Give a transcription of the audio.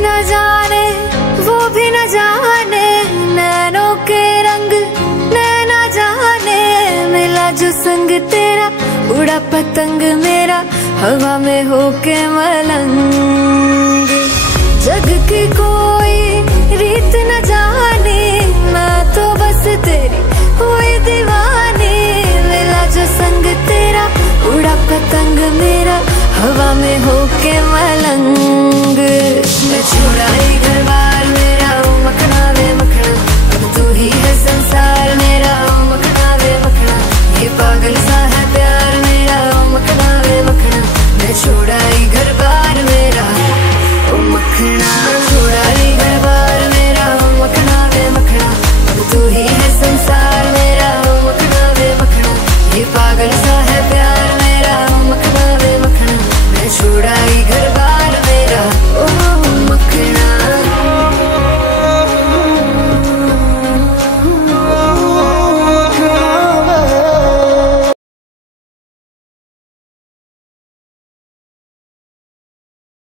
न जाने वो भी न जाने, नैनों के रंग नैना जाने। मिला जो संग तेरा उड़ा पतंग मेरा हवा में होके मलंग। जग की कोई रीत न जाने, मैं तो बस तेरी हुई दीवानी। मिला जो संग तेरा उड़ा पतंग मेरा हवा में होके मलंग।